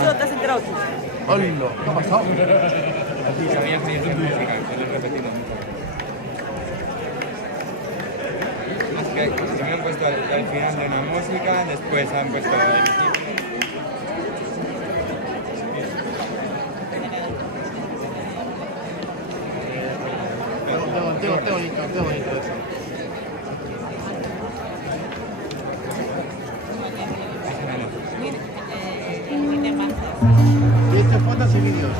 Eso te has enterado tú. ¡Hola! ¿Qué ha pasado? Sí, sabía que música, que lo he repetido mucho. Es que se me han puesto al final de una música, después han puesto el equipo. Qué bonito eso. Y he hecho fotos y vídeos.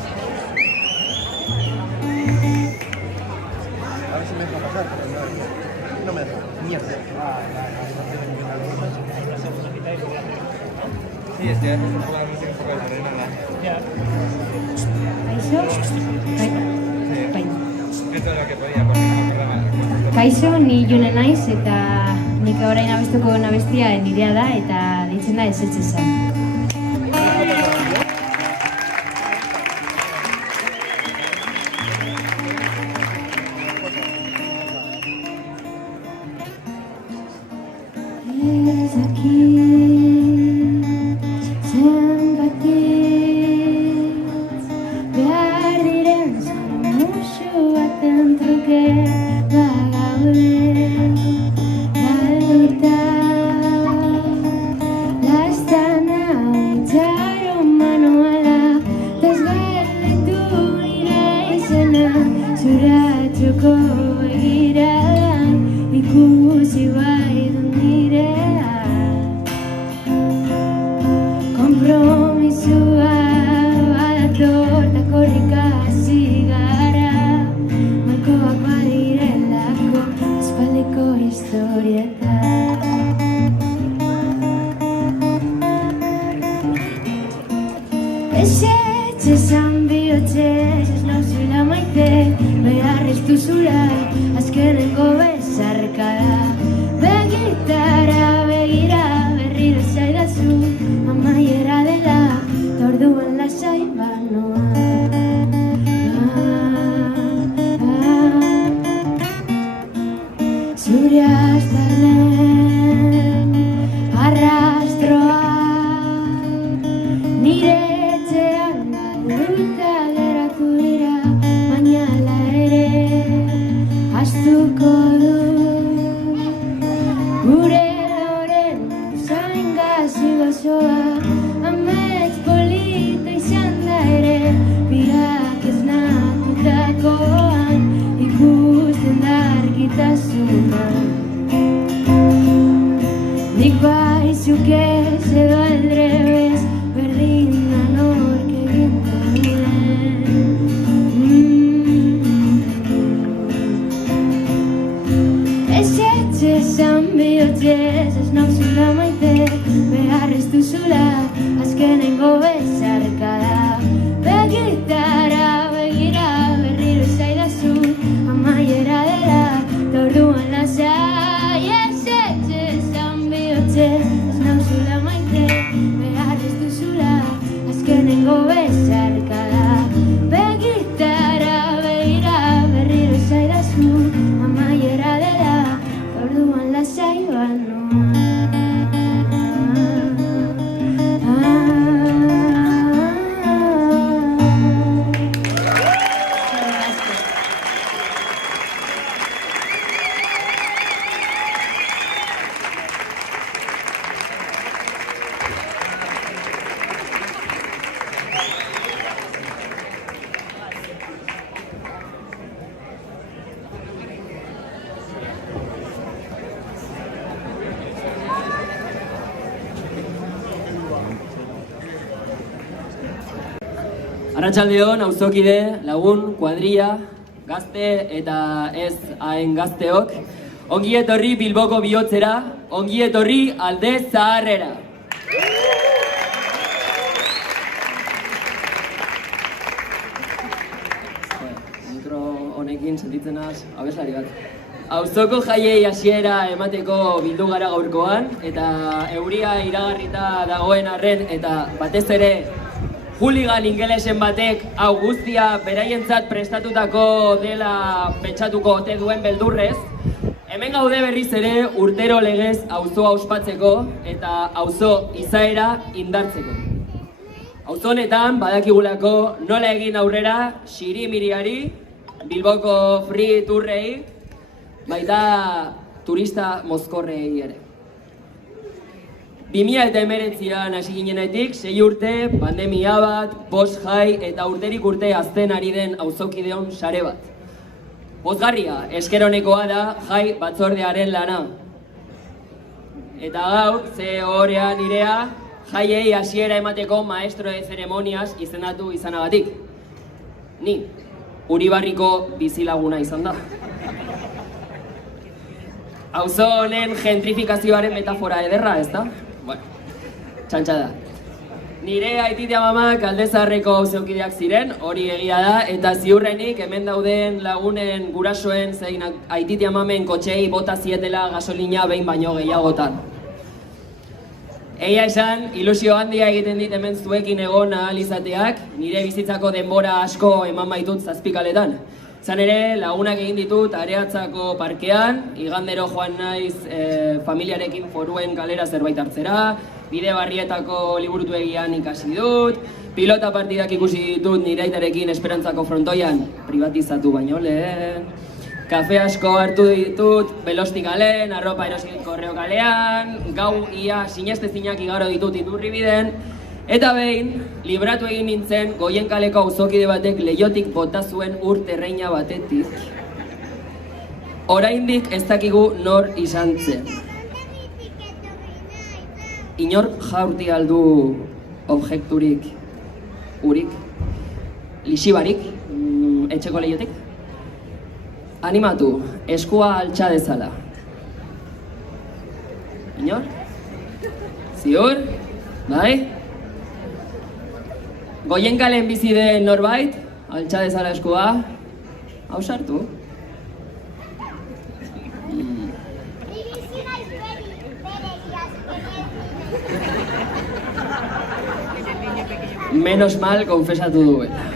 A ver si me deja pasar, pero no me deja. Mierda. Sí, es que haces un poco la música un poco desordenada. Esto es lo que podía poner, perdón. Kaixo, ni June naiz eta nik orain abestuko abestia nirea da eta deitzen da Ezetz esan. Ez dakit zenbatik behar diren zara musu baten truke bagaude galduta lastana itxaron manuala desgaldetu nire izena zuratxuko begiradan ikusi bai dut nirea konpromisua badator eta korrika hasi gara malkoak badirelako espaldiko historietan ezetz esan bihar bihotzez ez nauzula maite, behar ez duzula azkenengo bezarkada. Begitara begira berriro zaidazu, amaiera dela, eta orduan lasai banoa. Zure aztarnen arrastroa, nire etxean galduta geratu dira, baina hala ere ahaztuko du. Gure loren zain gazi gozoa, amets polita izan da ere, biak ez natutakoan ikusten da argitasuna. Nik bai zuk ez edo aldrebez, berdin da nork egin duen. Ez esan bihotzez ez nauzula maite, behar ez duzula azkenengo bezarkada. Begitara begira berriro zaidazu, amaiera dela, eta orduan lasai. Ez esan bihotzez ez nauzula maite, behar ez duzula azkenengo bezarkada. Begitara begira berriro zaidazu, amaiera dela, orduan lasai banoa. Arratsaldeon, auzokide, lagun, kuadrilla, gazte eta ez hain gazteok. Ongi etorri Bilboko bihotzera, ongi etorri Alde Zaharrera. Mikro honekin sentitzen az, abeslari bat. Auzoko jaiei hasiera emateko bildu gara gaurkoan, eta euria iragarrita dagoen arren, eta batez ere hooligan ingelesen batek hau guztia beraientzat prestatutako dela pentsatuko ote duen beldurrez. Hemen gaude berriz ere urtero legez auzoa ospatzeko eta auzo izaera indartzeko. Auzo honetan badakigulako nola egin aurrera xirimiriari, Bilboko free tourrei, baita turista mozkorrei ere. 2019an hasi ginenetik, 6 urte, pandemia bat, bost jai eta urterik urte hazten ari den auzokideon sare bat. Pozgarria, esker honekoa da jai batzordearen lana. Eta gaur, ze ohorea nirea, jaiei hasiera emateko maestro de ceremonias izendatu izanagatik. Ni, Uribarriko bizilaguna izan da. Auzo honen gentrifikazioaren metafora ederra, ez da? Bueno, txantxa da. Nire aititia mamak Alde Zaharreko auzokideak ziren, hori egia da, eta ziurrenik hemen dauden lagunen gurasoen zein aititia mamen kotxei bota zietela gasolina behin baino gehiagotan. Egia esan, ilusio handia egiten dit hemen zuekin egon ahal izateak, nire bizitzako denbora asko eman baitut zazpikaletan. Zan ere, lagunak egin ditut Areatzako parkean, igandero joan naiz familiarekin Foruen kalera zerbait hartzera, Bide Barrietako liburutegian ikasi dut, pilota partidak ikusi ditut nire aitarekin Esperantzako frontoian, privatizatu baino lehen, kafe asko hartu ditut Belosti kalean, arropa erosi Korreo kalean, gau ia sinestezinak igaro ditut Iturribiden, eta behin, libratu egin nintzen Goienkaleko auzokide batek leihotik bota zuen urterreina batetik. Oraindik ez dakigu nor izan zen. Inor jaurti aldu objekturik, urik, lixibarik, etxeko leihotik? Animatu, eskua altxa dezala. Inor? Ziur? Bai? Goienkalen bizi den norbait, altxa dezala eskua, hau sartu. Menos mal konfesatu duela.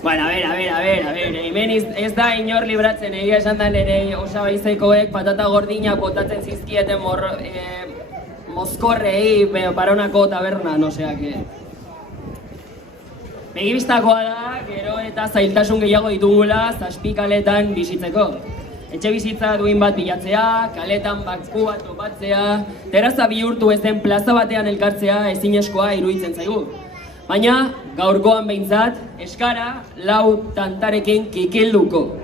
Bueno, a ver, hemen ez da inor libratzen, egia esan da nire osabaizekoek patata gordinak botatzen zizkieten mozkorrei Baronako tabernan, oseak. Begibistakoa da, gero eta zailtasun gehiago ditugula zazpikaletan bizitzeko. Etxe bizitza duin bat bilatzea, kaletan baku bat topatzea, terraza bihurtu ezen plaza batean elkartzea ezinezkoa iruditzen zaigu. Baina, gaurkoan behintzat, eskara lau tantarekin kikilduko.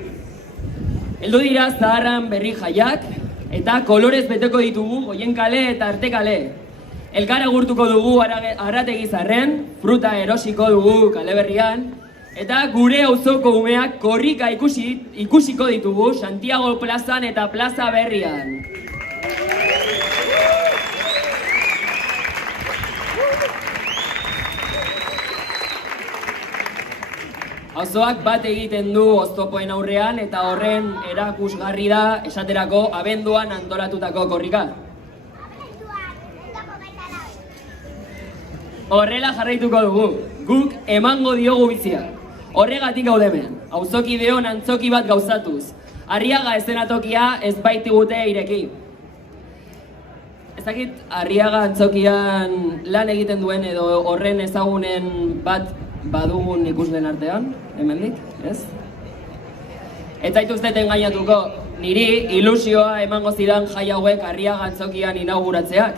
Heldu dira zaharran berri jaiak, eta kolorez beteko ditugu Goienkale eta Artekale. Elkar agurtuko dugu Arategi Zarren, fruta erosiko dugu Kale Berrian, eta gure auzoko umeak korrika ikusiko ditugu Santiago plazan eta Plaza Berrian. Auzoak bat egiten du oztopoen aurrean eta horren erakusgarri da esaterako abenduan antolatutako korrika. Horrela jarraituko dugu, guk emango diogu bizia. Horregatik gaude hemen, auzokideon antzoki bat gauzatuz. Arriaga eszenatokia ez baitigute ireki. Ez dakit Arriaga antzokian lan egiten duen edo horren ezagunen bat badugun ikusleen artean, hemendik, ez? Ez zaituztet engainatuko, niri ilusioa emango zidan jai hauek Arriaga antzokian inauguratzeak.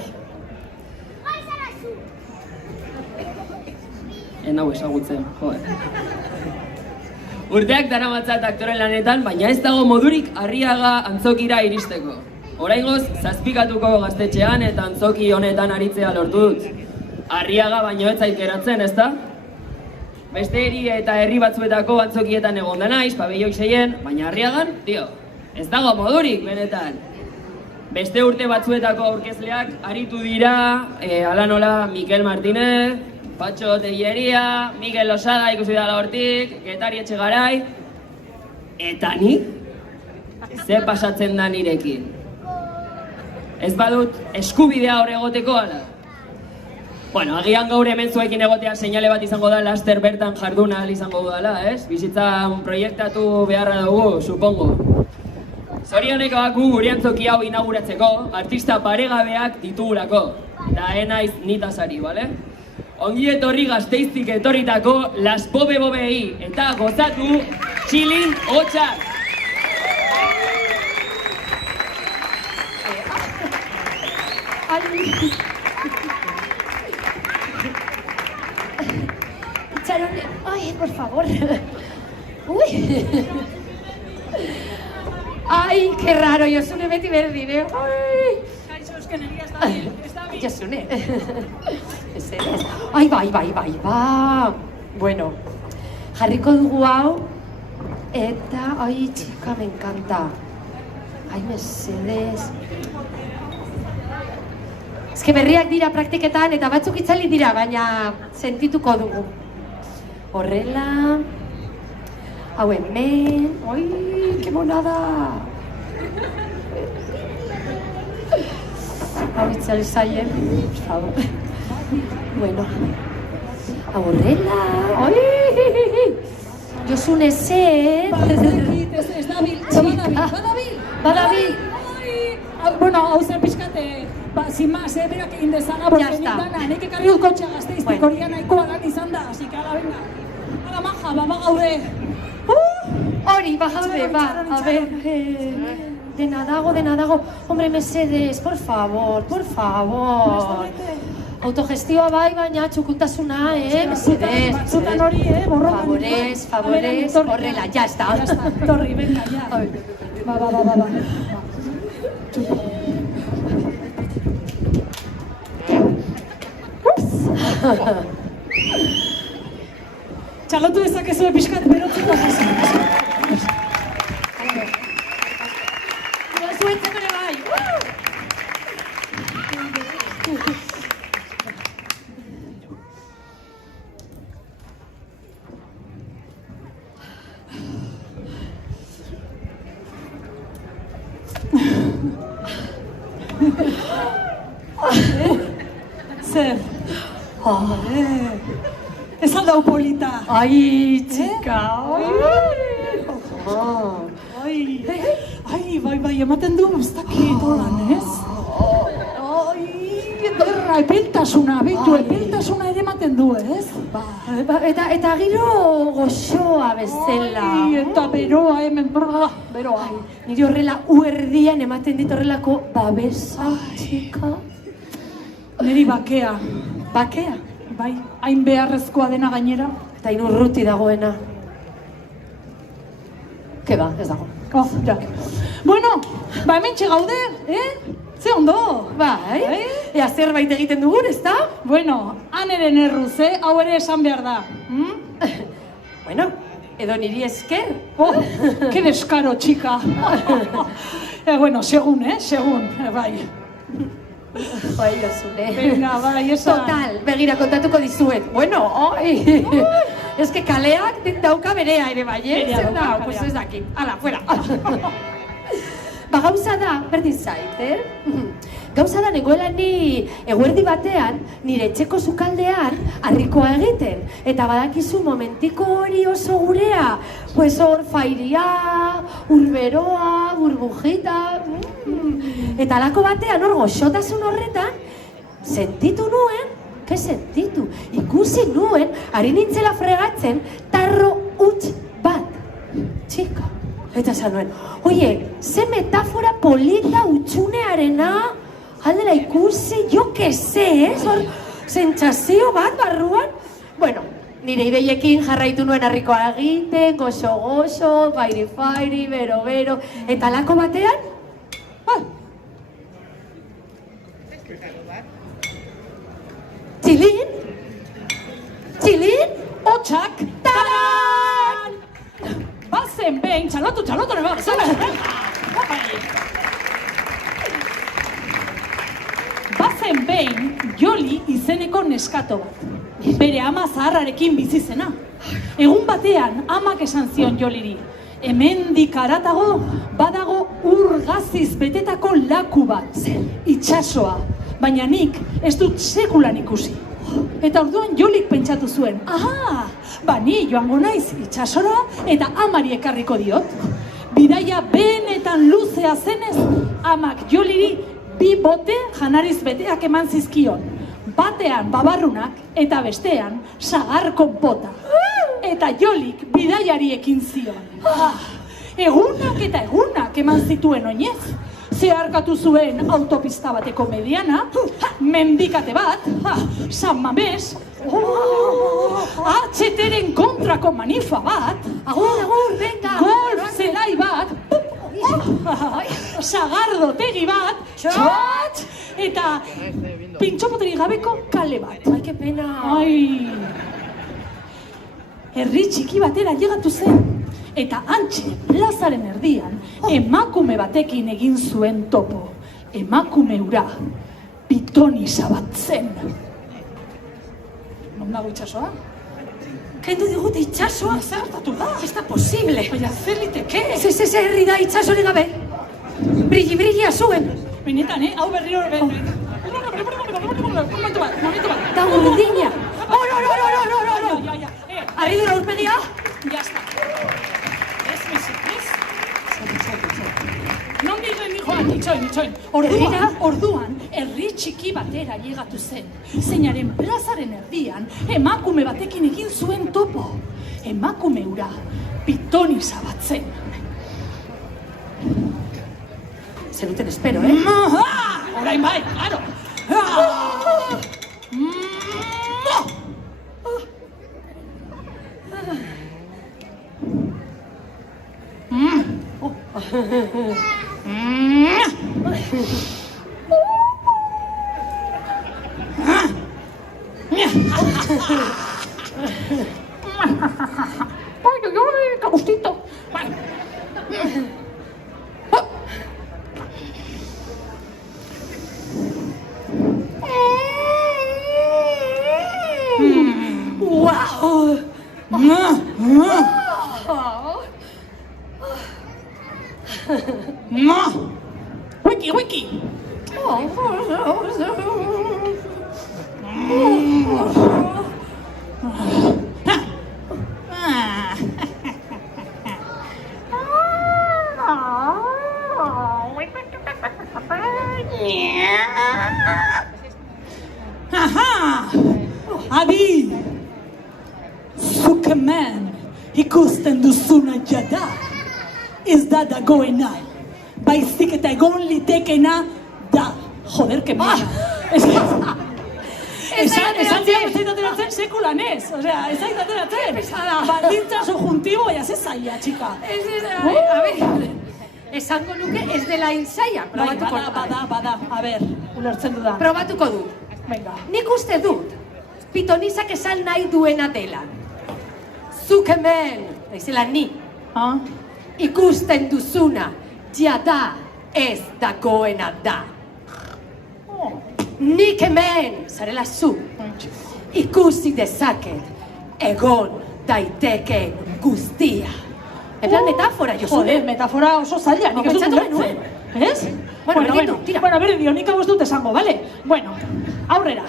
Hau ezagutzen, joder. Urteak daramatzat aktoren lanetan, baina ez dago modurik Arriaga antzokira iristeko. Oraingoz, zazpikatuko gaztetxean eta antzoki honetan aritzea lortu dut. Arriaga baino ez zait geratzen, ezta? Beste hiri eta herri batzuetako antzokietan egon da naiz, pabelloi 6-en, baina Arriagan, ez dago modurik, benetan. Beste urte batzuetako aurkezleak aritu dira, ala nola Mikel Martínez, Patxo Telleria, Mikel Losada ikusi dala hortik, Getari Etxegarai, eta ni, ze pasatzen da nirekin. Ez badut eskubidea hor egoteko ala. Bueno, agian gaur hemen zuekin egotea seinale bat izango da, laster bertan jarduna izango dudala, ez? Bizitzan proiektatu beharra dugu, supongo. Zorionekoak gure antzoki hau inauguratzeko, artista paregabeak ditugulako. Da enaiz nitasari, bale? Ongi etorri Gasteiztik etorritako Las Bobe Bobei eta gozatu txilin hotxak! Itxaron... Ay, por favor. Uy. Ay, qué raro, Josune beti berdin, eh? Ay. Kaixo, eskeneria, ez da bil. Josune. Ai, bai, ba. Bueno, jarriko dugu hau, eta, ai, txika, me encanta. Ai, mesedez. Ez que berriak dira praktiketan, eta batzuk itzali dira, baina sentituko dugu. Horrela, hau hemen, oi, que monada. Hau itzali zaien, por favor. Bueno, horrela, oi, Josune zer. Ez da bil, Badabil. Bueno, hau zer pixkate, sin más, berak egin dezala, porque nik dana, nik ekarri dut kotxea Gasteiztik, hori nahikoa lan izan da, así que ala, venga. Ala, maja, ba gaude. Hori, ba gaude, ba, a ver, dena dago. Hombre, mesedez, por favor. Autogestioa bai, baina txukuntasuna, mesedez. Batzutan hori, borrokan. Favorez, horrela, ya está. Torri, venga, ya. Ba. Txalotu dezakezu pixkat berotzeko jasen. Zuentzeko ere bai. Zer? Ez aldau polita. Ai, txika. Ai, bai, ematen du, ez dakit holan, ez? Ederra, epeltasuna, beitu, epeltasuna ere ematen du, ez? Eta giro goxoa bezala. Ai, eta beroa hemen, beroa. Niri horrela uerdian ematen dit horrelako babesa, txika. Niri bakea. Bakea? Bai, hain beharrezkoa dena gainera. Eta inurruti dagoena. Keba, ez dago. Ja. Bueno, hementxe gaude, Ze ondo? Bai, ea zerbait egiten dugun, ez da? Bueno, han eren erruz, hau ere esan behar da. Bueno, edo niri esker. Que deskaro, txika. Bueno, segun, bai. Bai, osune. Venga, bai, esan. Total, begira kontatuko dizuet. Bueno, ez que kaleak dauka berea ere bai, Berea dauka kalea. Pues ez dakit. Hala, fuera. Ba, gauza da, berdin zait, Gauza da, negoela ni eguerdi batean, nire etxeko sukaldean, harrikoa egiten. Eta badakizu momentiko hori oso gurea, pues hor fairia, urberoa, burbujita, Eta alako batean hor goxotasun horretan, sentitu nuen, ikusi nuen, ari nintzela fregatzen, tarro huts bat, txika. Eta esan nuen, oie, ze metafora polita utxunearena, aldela ikusi, jo que se, hor, sentsazio bat barruan. Bueno, nire ideiekin jarraitu nuen harrikoa egiten, goxo, fairi, bero, eta alako batean, Txilin, hotxak, taran! Bazen behin, txalotu, Bazen behin, Joli izeneko neskato bat. Bere ama zaharrarekin bizi zena. Egun batean, amak esan zion Joliri. Hemendik haratago, badago urgaziz betetako laku bat. Itxasoa. Baina nik ez dut sekulan ikusi. Eta orduan Jolik pentsatu zuen. Aha, ni joango naiz itxasora eta amari ekarriko diot. Bidaia benetan luzea zenez, amak Joliri 2 bote janariz beteak eman zizkion. Batean babarrunak eta bestean sagar konpota. Eta Jolik bidaiari ekin zion. Egunak eta egunak eman zituen oinez. Zeharkatu zuen autopista bateko mediana, mendikate bat, San Mamés, HT-ren kontrako manifa bat, venga! Golf zelai bat, sagardotegi bat, eta pintxopoteri gabeko kale bat. Ai, que pena! Herri txiki batera llegatu zen. Eta antxe, plazaren erdian, emakume batekin egin zuen topo. Emakume hura, pitonisa bat zen. Non dago itxasoa? Kendu digute itxasoa? Zertatu da? Ez da posible! Baina zer liteke? Ez herri da itxasorik gabe. Brilli azuen. Benetan, hau berriro... Momentu bat. Da urdina. Arri dira urpegia? Ya está. Non diren joan, itxoin. Orduan, herri txiki batera llegatu zen. Zeinaren plazaren erdian, emakume batekin egin zuen topo. Emakume hura, pitonisa bat zen. Zenuten espero, Orain bai, claro. ¡Qué gustito! Wiki! Adi! Zuk hemen ikusten duzuna jada. Ez da dagoena. Baizik eta egon litekena da. Joder, que pena. Esan dira ez zait ateratzen sekulan ez. Osea, ez zait ateratzen. Baldintza subjuntibo, baina ze zaila, txika. A ver, esango nuke ez dela inzaia. Bada. A ber, ulertzen dudan. Probatuko dut. Venga. Nik uste dut, pitonizak esan nahi duena dela. Zuk hemen, daizela ni, ikusten duzuna, jada ez dagoena da. Nik hemen, zarela zu, ikusi dezaket, egon daiteken guztia. Eta metafora, Josune. Joder, metafora oso zaila, nik ez dut ulertzen. Ez? Bueno, tira. Bueno, bere dio, nik hau ez dut esango, bale? Bueno, aurrera.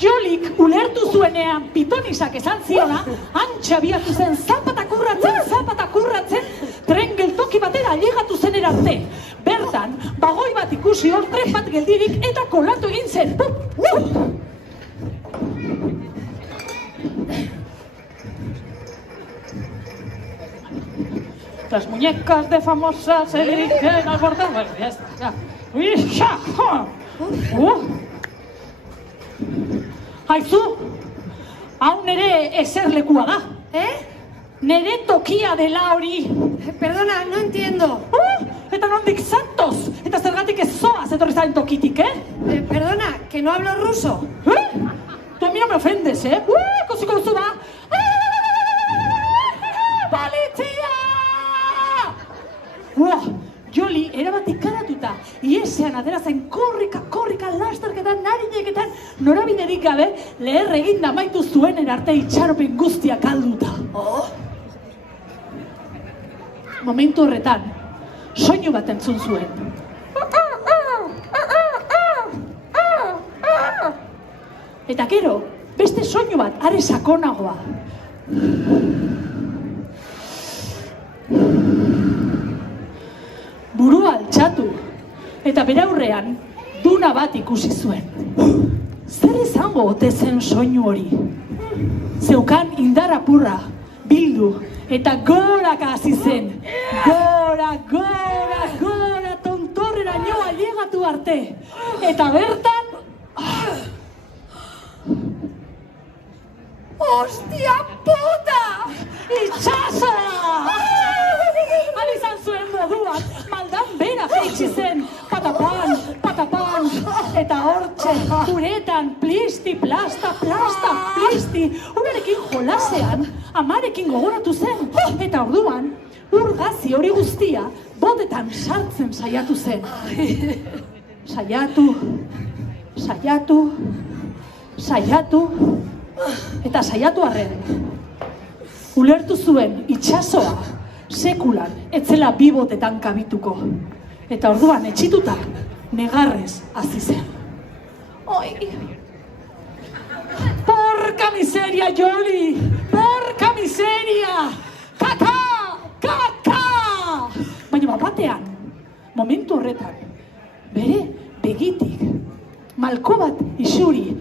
Jolik ulertu zuenean pitonizak esan ziona, antxa biatu zen zapatakurratzen, tren geltoki batera ailegatu zen erarte. Bertan, bagoi bat ikusi hor tren bat geldirik eta kolatu egin zen. Las muñecas de famosas se dirigen al portal. Bueno, ya está, ya. Haizu, hau nere eserlekua da. Nere tokia dela hori. Perdona, no entiendo. Eta nondik zantoz? Eta zergatik ez zoaz etorri zaren tokitik, Perdona, que no hablo ruso. Tu a mí no me ofendes, Kosiko duzu da. Politzia! Joli, erabatik karatuta, iesean atera zen korrika, lasterketan, narineketan, norabiderik gabe, leher eginda maitu zuen erarte itxaropen guztiak alduta. Momentu horretan, soinu bat entzun zuen. Eta gero, beste soinu bat, are sakonagoa. Burua altxatu, eta bere aurrean duna bat ikusi zuen. Zer izango ote zen soinu hori? Zeukan indar apurra, bildu, eta goraka hasi zen. Gora, tontorrera nio ailegatu arte. Eta bertan... Ostia puta! Itxasoa! Izan zuen moduan, maldan bera jaitsi zen, patapan, eta hortxe, uretan, plisti, plasta, plisti, urarekin jolasean, amarekin gogoratu zen, eta orduan, urgazi hori guztia, botetan sartzen saiatu zen. Saiatu, eta saiatu arren. Ulertu zuen itxasoa, sekulan, etzela bi botetan kabituko. Eta orduan, etxituta, negarrez hasi zen. Porka miseria, Joli! Porka miseria! Kaka! Baina batean, momentu horretan, bere begitik, malko bat isuri,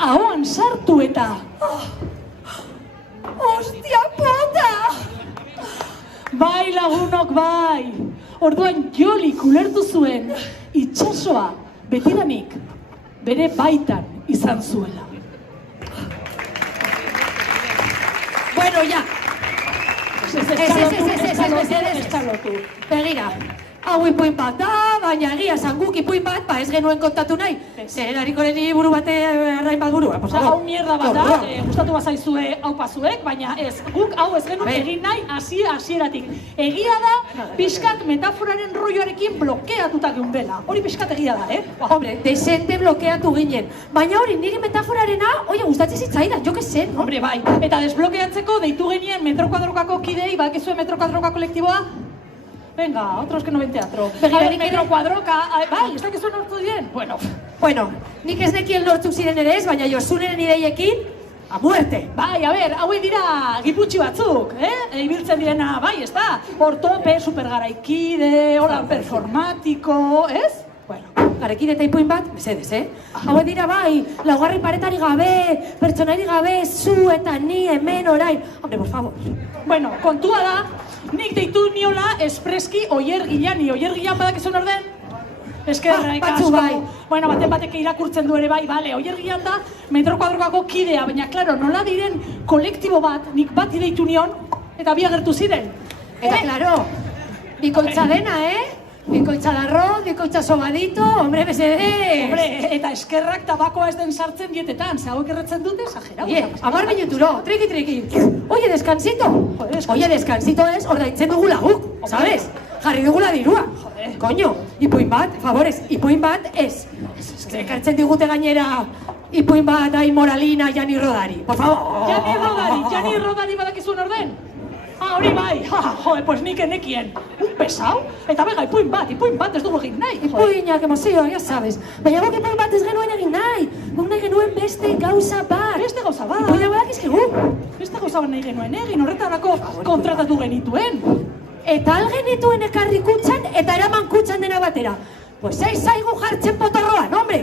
ahoan sartu eta... Ostia puta! Bai lagunok bai! Orduan Jolik ulertu zuen itxasoa betidanik bere baitan izan zuela. Bueno, ya! Ez txalotu. Begira, hau ipuin bat da, baina egia zanguk ipuin bat, ez genuen kontatu nahi. Zer hariko niri buru bate errain bat burua. Hau mierda bat da, gustatu bazaizue hau pasuek, baina ez, guk hau ez genuen egin nahi hasieratik. Egia da, pixkat metaforaren rolloarekin blokeatuta geundela. Hori pixkat egia da, Hombre, desente blokeatu ginen. Baina hori niri metaforarena, gustatzen zitzaidan, jo que zen. Hombre, bai. Eta desblokeatzeko deitu genien Metro Kuadrokako kidei, bakizue Metro Kuadroka kolektiboa? Venga, otros que no ven teatro. Metro Kuadroka, bai, ez dakizu nortu dien? Bueno, nik ez nekien nortzuk ziren ere ez, baina Josuneren ideiekin, a muerte. Bai, a ber, hauek dira giputxi batzuk, ibiltzen direna, bai, ez da? Ortope, supergaraikide, hola performatiko, ez? Bueno, garekin eta ipuin bat, mesedez, Hauek dira bai, laugarren paretari gabe, pertsonari gabe, zu eta ni hemen orain. Hombre, por favor. Bueno, kontua da, nik deitu niola espreski Oier Gilani. Oier Gilan badakizun orden? Eskerrak batzu asko. bai. Bueno, baten batek irakurtzen du ere bai, bale. Oier Gilan da metro kuadrokako kidea, baina, klaro, nola diren kolektibo bat, nik bat deitu nion, eta bi agertu ziren. Eta, claro, bikoitza dena, Bikoitza larro, bikoitza sobadito, hombre, mesedez. Hombre, eta eskerrak tabakoa ez den sartzen dietetan, ze hauek erretzen dute, exagerau. 10 minuturo, triki. Oye, descansito. Oye, descansito ez, ordaitzen dugula guk, sabes? Jarri dugula dirua. Coño, ipuin bat, favorez, ipuin bat ez. Ekartzen digute gainera ipuin bat hain moralina Jani Rodari, por favor. Jani Rodari badakizun orden? Hori bai, pues nik enekien. Un pesau, eta bega, ipuin bat ez dugu egin nahi. Ipuinak emozioa, ya sabes. Baina guk ipuin bat ez genuen egin nahi. Guk nahi genuen beste gauza bat. Beste gauza bat? Ipuinak badakizkigu. Beste gauza bat nahi genuen egin, horretarako kontratatu genituen. Eta algenituen ekarri kutxan eta eraman kutxan dena batera. Pues ez zaigu jartzen potorroan, hombre.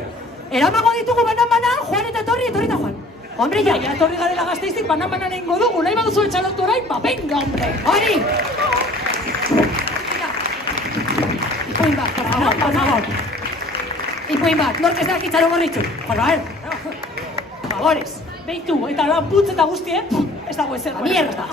Eramango ditugu banan-banan, Juan eta etorri eta Juan. Hombre, ja. Etorri garela Gasteiztik banan-banan egingo dugu, nahi baduzu etxalotu orain, ba, venga, hombre. Hori! Ipuin bat, por favor. Ipuin bat, nork ez da kitxaro gorritxu. Por favores. Beitu, eta lan putz eta guztien, ez dago ezer. Mierda.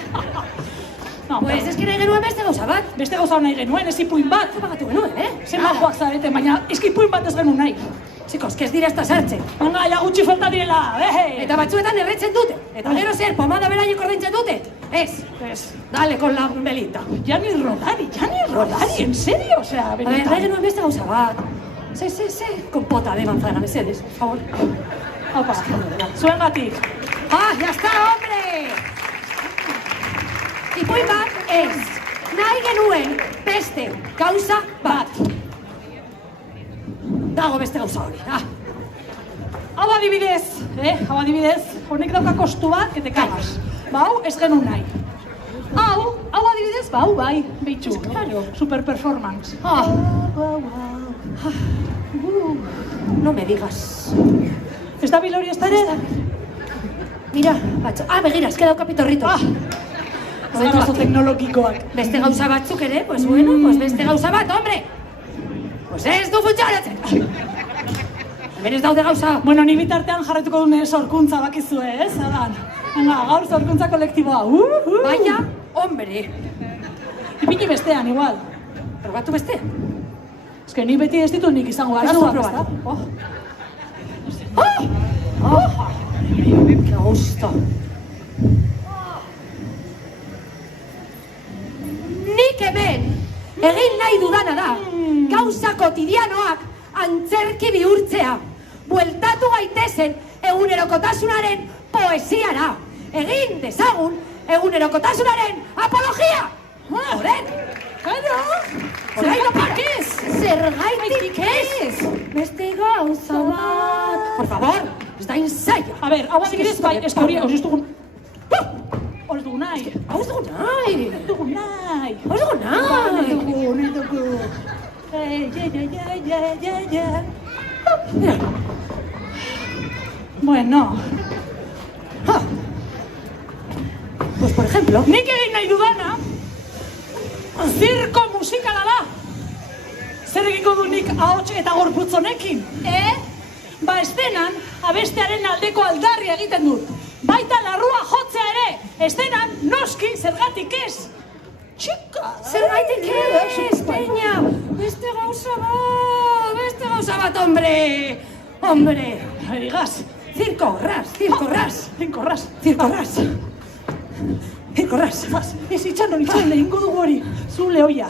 No, pues ez que nahi genuen beste gauza bat. Beste gauza nahi genuen, ez ipuin bat. Pagatu genuen, Zer magoak zarete, baina ez ipuin bat ez genuen nahi. Chicos, que ez dira ez da sartzen. Venga, ja gutxi falta direla, Eta batzuetan erretzen dute. Eta gero zer, pomada beraiek ordaintzen dute. Ez. Dale con la velita. Jani Rodari, en serio? O sea, benetan. Nahi genuen beste gauza bat. Se, compota de manzana, mesedes, por favor. Opa, zuengatik. Ya está, hombre! Ipuin bat ez. Nahi genuen beste gauza bat. Dago beste gauza hori, Hau adibidez, honek dauka kostu bat, que te cagas. Bau, ez genuen nahi. Hau adibidez, bau, bai, behitxu. Super performance. No me digas. Ez da bilori ez da ere? Mira, batzo. Begira, ez que dauka pitorrito. Zagazo teknologikoak. Beste gauza batzuk ere, pues bueno, pues beste gauza bat, hombre! Pues ez du funtzionatzen! Hemen ez daude gauza. Bueno, ni bitartean jarretuko dune sorkuntza bakizue, ez? Adan. Venga, gaur sorkuntza kolektiboa. Baina, hombre! Ipini bestean, igual. Probatu beste? Ez que ni beti ez ditu nik izango arazoak, ez da? Que gusto. Nik hemen egin nahi dudana da gauza kotidianoak antzerki bihurtzea. Bueltatu gaitezen egunerokotasunaren poesiara. Egin dezagun egunerokotasunaren apologia. Joder! Zergaitik ez? Zergaitik ez? Beste gauza bat. Por favor, ez da inzaia. A ber, hau adibidez bai, ez hori, hau ez dugun... Hau ez dugun nahi. Hau ez dugun nahi. Ez dugun nahi. Hau ez dugun nahi. Ez dugun. Mira. Bueno. Pues por ejemplo... Nik egin nahi dudana, zirko musikala da. Zer egingo du nik ahots eta gorputz honekin, Ba estenan, abestearen aldeko aldarri egiten dut. Baita larrua jotzea ere, estenan, noski, zergatik ez. Txika! Zergatik ez, peña! Beste gauza bat, hombre! Hombre! Digaz. Circo ras. Ez itxaron, lehingo dugu hori. Zu lehoia.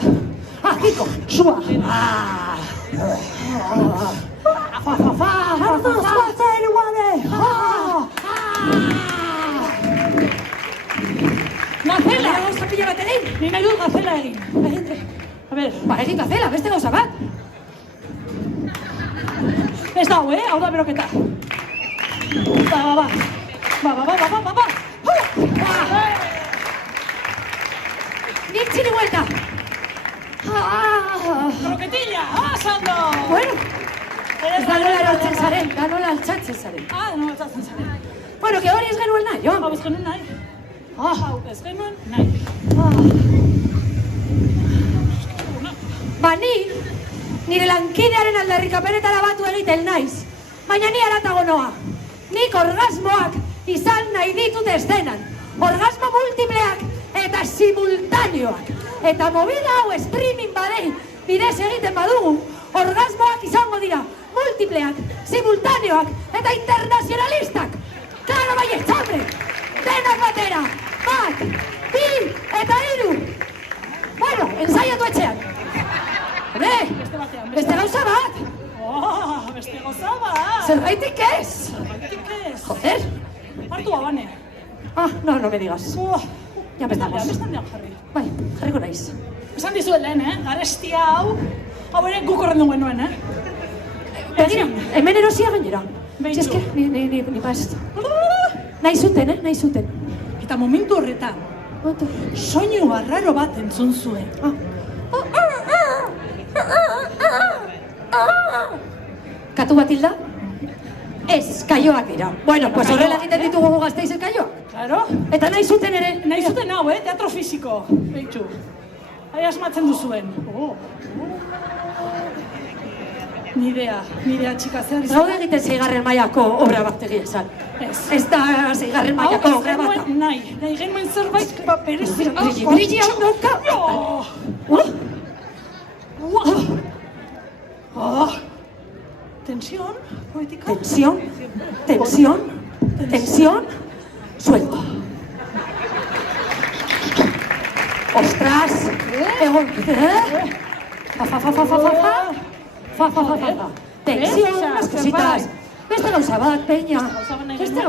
Circo! Sua. Gazela! Zapilla bat egin! Ni nahi dut gazela egin. A ber. Ba, egin gazela, beste gauza bat! Ez da hau, hau da beroketa. Ba. Nik txiri huelta! Kroketilla, ondo! Bueno, ez da nola erortzen zaren, da nola altxatzen zaren. No altxatzen zaren. Bueno, que hori ez genuen nahi, jo? Hau ez genuen nahi. Hau ez genuen nahi. Ba, ni, nire lankidearen aldarrikapenetara batu egiten naiz. Baina ni aratago noa. Nik orgasmoak izan nahi ditut eszenan. Orgasmo multipleak eta simultaneoak. Eta movida hau streaming bidez egiten badugu, orgasmoak izango dira multipleak, simultaneoak eta internazionalistak. Claro baietz, hombre! Denak batera! 1, 2 eta 3! Bueno, ensaiatu etxean. Beste gauza bat! Beste gauza bat! Zerbaitik ez! Joder! Hartu abane. No me digas. Ya empezamos. Bestandean jarri. Bai, jarriko naiz. Esan dizuet lehen, garestia hau ere guk horrendu genuen, Begira, hemen erosia gainera. Behitu. Si eske, ni paestu. Nahi zuten. Eta momentu horretan, soinu arraro bat entzun zuen. Katu bat hilda? Ez, kaioak dira. Bueno, pues horrela egiten ditugu Gasteizen kaioak. Claro. Eta nahi zuten ere. Nahi zuten hau, teatro fisiko. Behitu. Hai asmatzen duzuen. Nidea txika zer. Gaude egiten 6. mailako obra bat egia esan. Ez da 6. mailako obra bat. Hau ez genuen nahi genuen zerbait berezia. Brigi hau nauka. Tensión, poética. Tensión, suelto. Ostras, egon, Tensión, unas cositas. Beste gauza bat, peña. Beste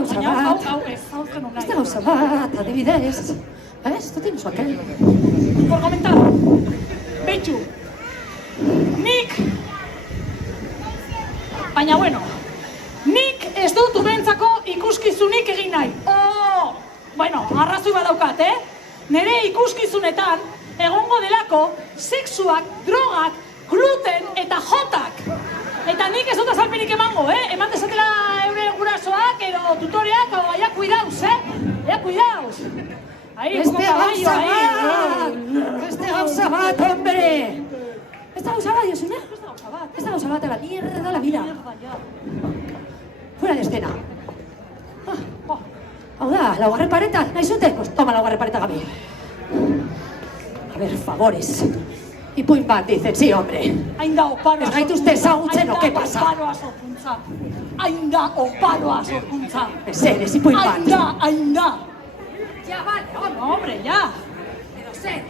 gauza bat, adibidez. Esto tiene su aquel. Por comentar, Beitxu, nik, baina bueno, nik ez dut umentzako ikuskizunik egin nahi. Bueno, arrazoi badaukat, Nere ikuskizunetan egongo delako sexuak, drogak, gluten eta jotak. Eta nik ez dut azalpenik emango, Eman dezatela eure gurasoak edo tutoreak, baina cuidaos, baina cuidaos. Beste gauza bat, hombre! Beste gauza bat, Diosune? Beste gauza bat, la mierda la vida. Fuera de escena. Hau da, laugarren pareta, nahi zute? Pues toma laugarren pareta gabe. A ver, favores. Ipuin bat, dicen, sí, hombre. Hain da oparoa Ez gaituzte ezagutzen, o, ¿qué pasa? Hain da oparoa sorkuntza. Ezeres, ipuin bat. Hain da. Ya, vale, hombre, ya. Pero sé.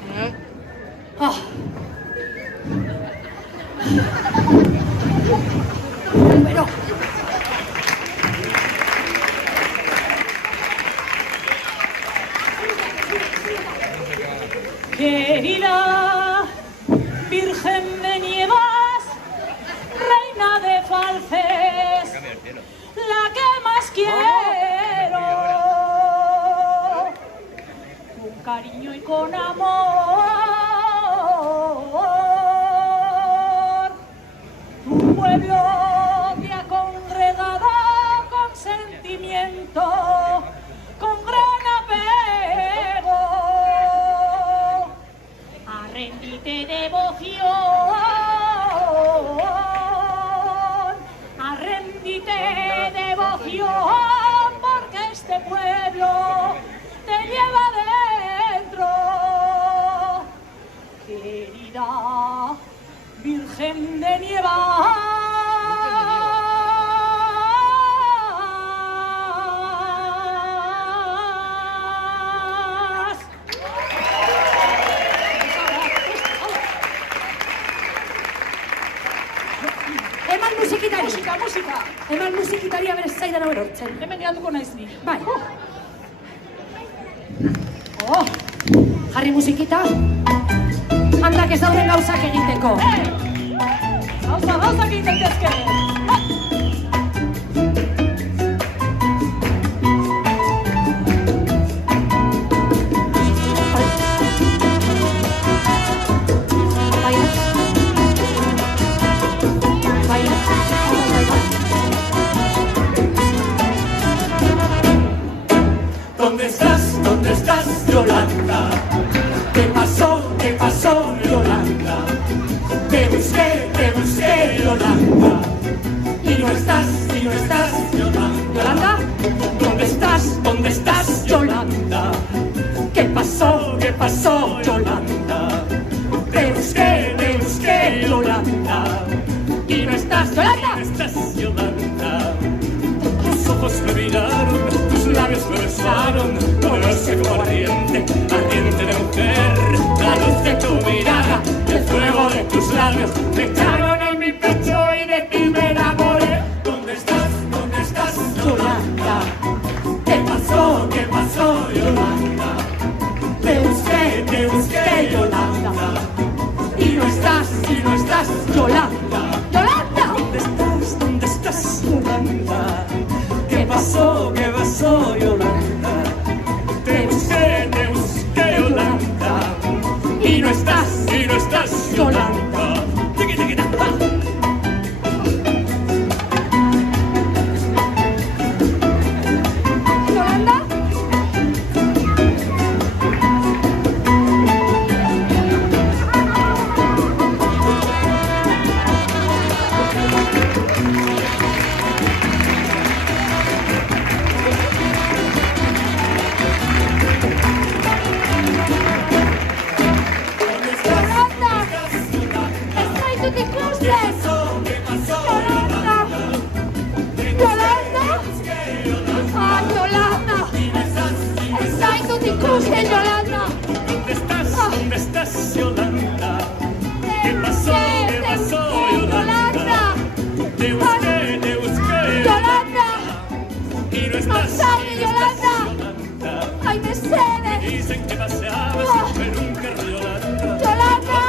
Pero... Querida Virgen de Nievas, reina de falces, la que más quiero, con cariño y con amor, tu pueblo te ha congregado con sentimiento, con gran apego. Arrendite devoción, porque este pueblo te lleva dentro. Querida Virgen de Nievas. Musika. Eman musikitaria berez zaidan hau erortzen. Hemen geratuko naiz ni. Bai. Jarri musikita. Handak ez dauden gauzak egiteko. Gauzak egiten dezke. Bai, tus ojos me miraron, tus labios me besaron, dolorosa como ardiente, ardiente de mujer. La luz de tu mirada, el fuego de tus labios me echaron en mi pecho y de ti me enamoré. ¿Dónde estás, Yolanda? ¿Qué pasó, Yolanda? Te busqué, Yolanda. Y no estás, Yolanda. ¡Yolanda! ¿Dónde estás, Yolanda? ¿Qué pasó, Yolanda? Te busqué, Yolanda. Y no estás, Yolanda. ¿Dónde estás, Yolanda? ¿Qué pasó, Yolanda? Te busqué, Yolanda. Y no estás, Yolanda. Ay, me cede. Dicen que paseabas, pero nunca, Yolanda. Yolanda.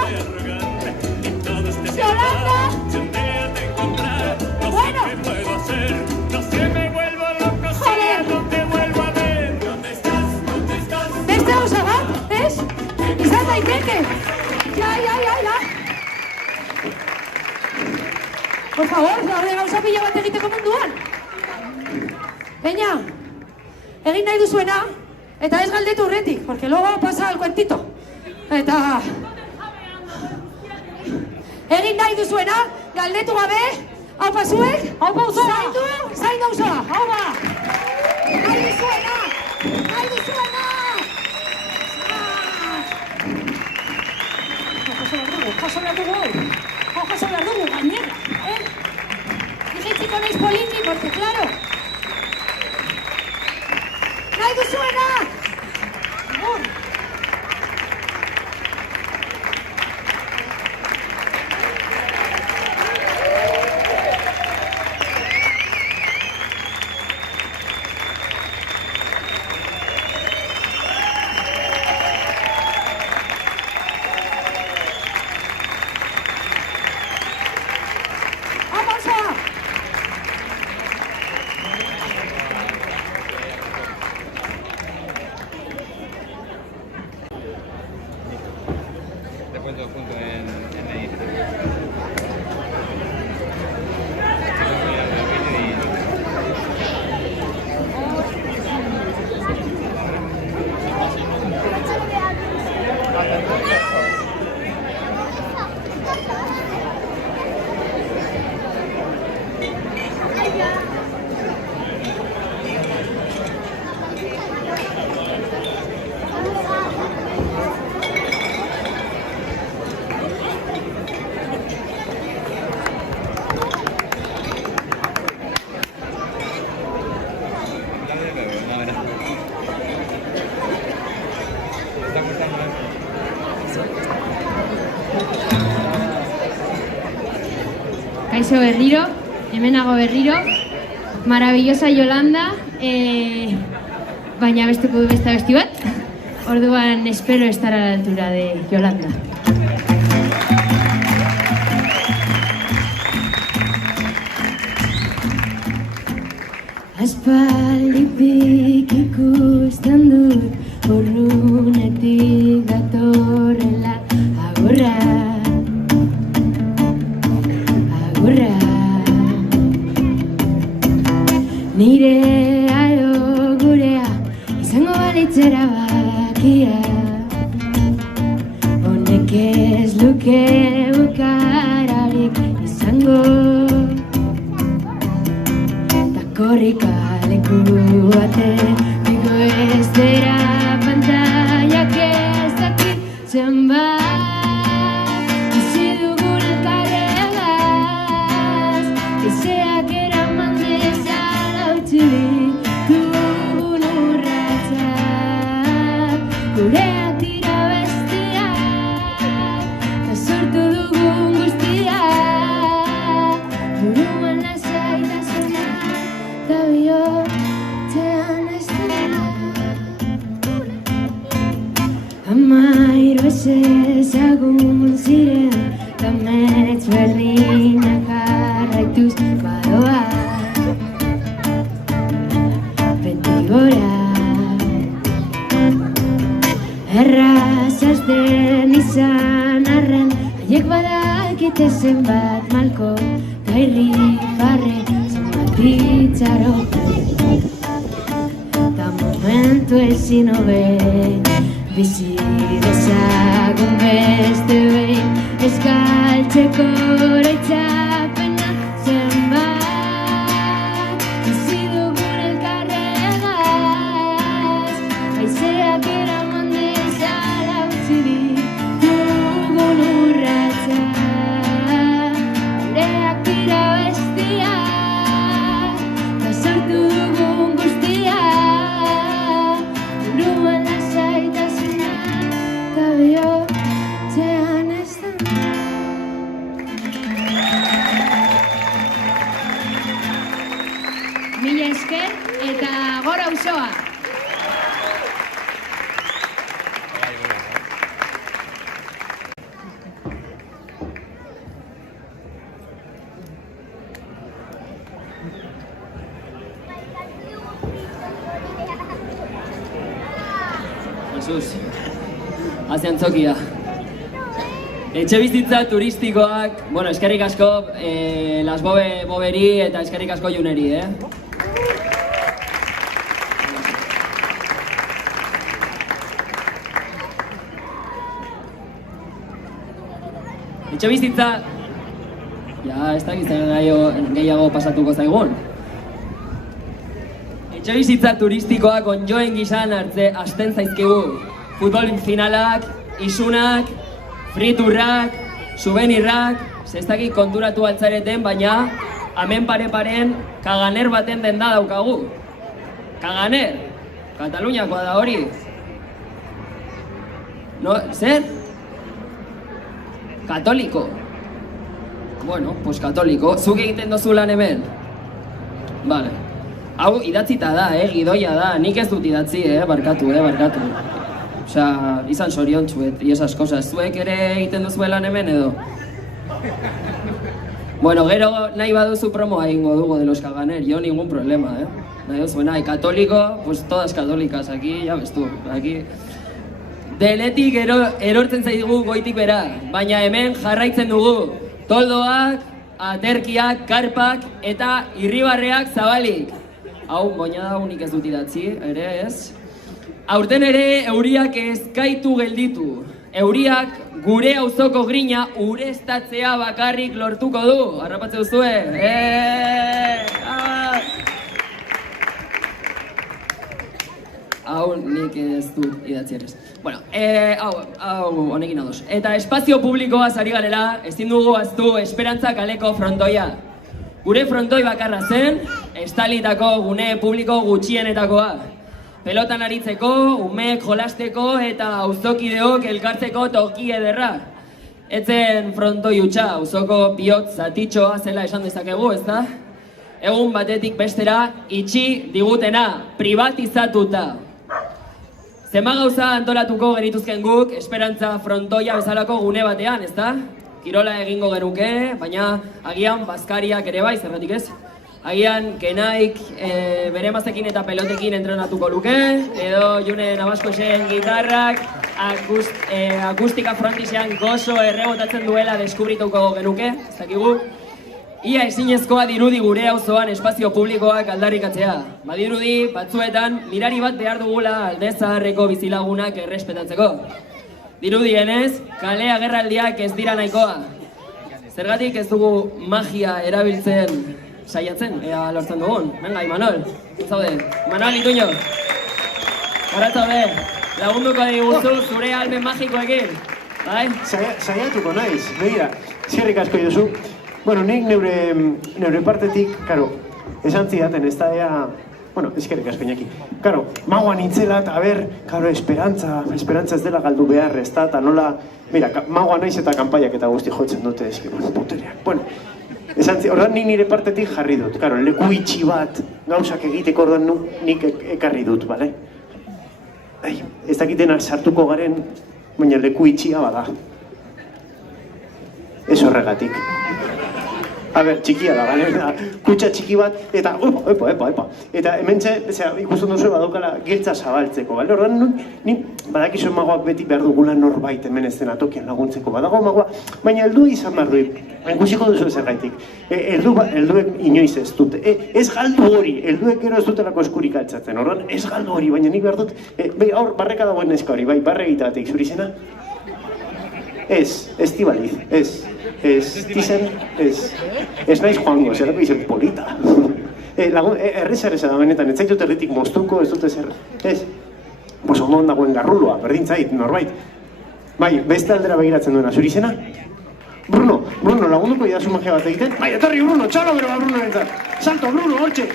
Y todo este Yolanda. si un día te encontrara, no sé qué puedo hacer. No sé, me vuelvo loco, si no te vuelvo a ver. ¿Dónde estás? Beste gauza bat, ez? Izan daiteke. Ja. Por favor, horre gauza pila bat egiteko munduan. Peña, egin nahi duzuena, eta ez galdetu urretik, porque luego pasa el cuentito. Eta... egin nahi duzuena, galdetu gabe, hau pasuek, zain gauza, hau ba! Nahi duzuena! Jaso behar dugu, gainera, Dijeitziko naiz poliki, porque claro. Nahi duzuena! Te cuento junto en ahí. Kaixo berriro, hemenago berriro, maravillosa Yolanda, baina bestuko du beste abesti bat, orduan espero estar a la altura de Yolanda. Aspalditik ikusten dut, urrunetik datorrela agurra. Nire alo gurea izango balitzera bakia, honek ez luke bukararik izango, takorrika leku baten biko ez dira pantaiak ez dakit zenbat. utzi ditugun urratsak, gureak dira bestiak, eta sortu dugun guztiak, buruan lasaitasuna, eta bihotzean estea. Amairu ezezagun ziren, eta meretz berdinak jarraituz badoa. Beti gora, errazazten izan arren, haiek badakite zenbat malko, eta irribarre zenbat itxaro. Eta momentu ezin hobein, bizi dezagun beste behin, eskaltzeko oroitzapena zenbat. Bizi dugun elkarregaz, haizeak eraman dezala utzi ditugun urratsak, gureak dira bestiak, eta sortu dugun guztiak, buruan lasaitasuna, eta bihotzean estea. Mila esker eta gora auzoa! Jesus, hazi antzokia. Etxe bizitza turistikoak, bueno, eskerrik asko Las Boberi eta eskerrik asko Juneri, Etxe bizitza, ja, ez dakit zer gehiago pasatuko zaigun. Etxe bizitza turistikoak onjoen gizan hasten zaizkigu. Futbol finalak, isunak, friturrak, souvenirrak, ez dakit konturatu altzareten, baina hemen pare-paren Kaganer baten denda daukagu. Kaganer, Kataluniakoa da hori. No, zer? Katoliko. Bueno, pues katoliko. Zuk egiten dozu lan hemen? Vale. Hau idatzita da, gidoia da. Nik ez dut idatzi, barkatu. Osea, izan zoriontsuet, y esas cosas. Zuek ere egiten duzu lan hemen edo? Bueno, gero nahi baduzu promoa egingo dugu de los Kaganer, yo ningún problema, Nahi duzu, katoliko, pues todas católicas, aquí, ya ves tú, aquí... Denetik erortzen zaigu goitik bera, baina hemen jarraitzen dugu toldoak, aterkiak, karpak eta irribarreak zabalik. Hau, moina da unik ez dut idatzi, ere ez? Aurten ere euriak ezkaitu gelditu. Euriak gure auzoko grina ureztatzea bakarrik lortuko du. Harrapatze duzue? Hau nik ez dut idatzi ere. Bueno, hau honekin ados. Eta espazio publikoaz ari garela, ezin dugu ahaztu Esperantza kaleko frontoia. Gure frontoi bakarra zen, estalitako gune publiko gutxienetakoa. Pelotan aritzeko, umeek jolasteko eta auzokideok elkartzeko toki ederra. Etzen frontoi hutsa, auzoko bihotz zatitxoa zela esan dezakegu, ezta? Egun batetik bestera itxi digutena, privatizatuta. Zenba gauza antolatuko genituzken guk Esperantza frontoia bezalako gune batean, ezta? Kirola egingo genuke, baina agian bazkariak ere bai, zergatik ez? Agian Kenaik bere mazekin eta pelotekin entrenatuko luke, edo June Navaskosen gitarrak akustika frontisean gozo errebotatzen duela deskubrituko genuke, ez dakigu. Ia ezinezkoa dirudi gure auzoan espazio publikoak aldarrikatzea. Badirudi, batzuetan, mirari bat behar dugula Alde Zaharreko bizilagunak errespetatzeko. Dirudienez, kale agerraldiak ez dira nahikoa. Zergatik ez dugu magia erabiltzen saiatzen, ea lortzen dugun. Venga, Imanol, zaude. Imanol Ituño. Horatzaude, lagunduko diguzu zure almen magikoekin. Bai? Saiatuko naiz, begira, eskerrik asko Josu. Bueno, nik neure partetik, karo, esan zidaten, ez da ea Bueno, eskerrik asko Iñaki. Karo, magoan nintzela eta karo, esperantza ez dela galdu behar, ez da, eta nola, mira, magoa naiz eta kanpaiak eta guzti jotzen dute, putereak. Bueno, ordan nik nire partetik jarri dut, karo, leku itxi bat, gauzak egiteko ordan nik ekarri dut, bale? Ez dakitena sartuko garen, baina leku itxia bada. Ez horregatik. A ber, txikia da, bale? Kutsa txiki bat, eta, epa. Eta hementxe, ikusten duzu badaukala giltza zabaltzeko, bale? Ordan, ni badakizuen magoak beti behar dugula norbait hemen ez dena tokian laguntzeko. Badago magoa, baina heldu izan behar duik. Ikusiko duzu zergaitik. Helduek inoiz ez dute. Ez galdu hori, helduek gero ez dutelako eskurik altzatzen. Ordan, ez galdu hori, baina nik behar dut, hor, barreka dagoen neska hori, bai, barre egitatik, zuri zena? Ez tibaliz, ez naiz joango, zerako izan polita. Errez da benetan, ez zaitut erritik moztuko, ez dute zer, ez? Pues ondoan dagoen garruloa, berdin zait, norbait. Bai, beste aldera begiratzen duena, zuri zena? Bruno, lagunduko idazu magia bat egiten? Bai, etorri Bruno, txalo bero bat Bruno entzat. Salto, Bruno, hortxe,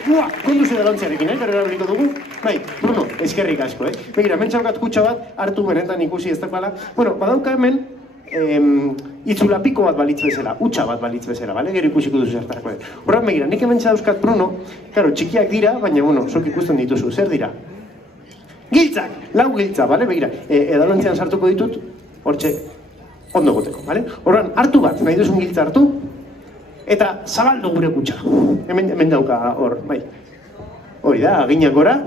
konduzu edalontziarekin, gero erabiliko dugu. Bai, Bruno, eskerrik asko, Begira, mentxaukat kutsa bat, hartu benetan ikusi ez dakala. Bueno, badauka hemen, itzulapiko bat balitz bezala, utxa bat balitz bezala, bale? Gero ikusiko duzu zertarako. Horran begira, nik hemen dauzkat Bruno, karo, txikiak dira, baina, bueno, zuk ikusten dituzu, zer dira? Giltzak, 4 giltza, bale? Begira, edalontzian sartuko ditut, hortxe, ondo goteko, bale? Horran, hartu bat, nahi duzun giltza hartu, eta zabaldu gure kutsa. Hemen dauka hor, bai. Hori da, aginak gora.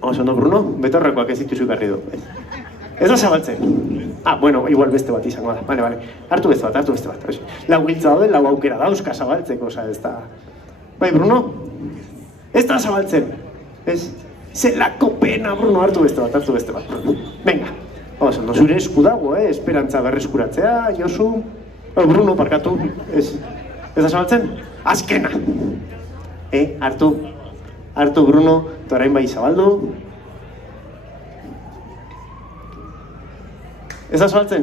Oso, no, Bruno, betorrekoak ez dituzu garri du. Ez da zabaltzen. Bueno, igual beste bat izango da. Bale. Hartu beste bat. 4 giltza daude, 4 aukera dauzka zabaltzeko, oza, ez da... Bai, Bruno? Ez da zabaltzen. Ez... Zelako pena, Bruno, hartu beste bat. Venga. Oso, no, zure esku dago, esperantza berreskuratzea, Josu... Bruno, parkatu. Ez da zabaltzen? Azkena. Hartu, Bruno, eta orain bai zabaldu. Ez da zabaltzen?